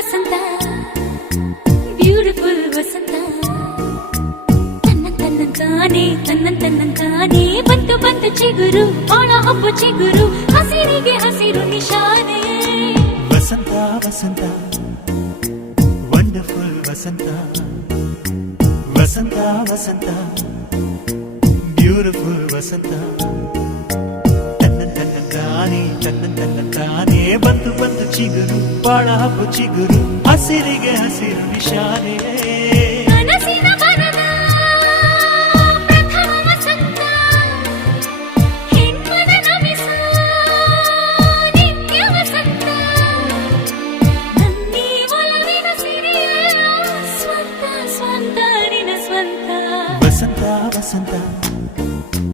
ವಸಂತ beautiful ವಸಂತ ತನ್ನಂತಾನೆ ಬಂತು ಬಂತು ಚಿಗುರು ಬಾಳ ಹಬ್ಬ ಚಿಗುರು ಹಸಿರಿಗೆ ಹಸಿರು ನಿಶಾನೆ ವಸಂತ ವಸಂತ ವಂಡರ್ಫುಲ್ ವಸಂತ ವಸಂತ ವಸಂತ ಬ್ಯೂಟಿಫುಲ್ ವಸಂತ ತನ್ನಂತಾನೆ ಬಂತು ಬಂತು ಚಿಗುರು ಬಾಳ ಹಬ್ಬ ಚಿಗುರು ಹಸಿರಿಗೆ ಹಸಿರು ನಿಶಾನೆ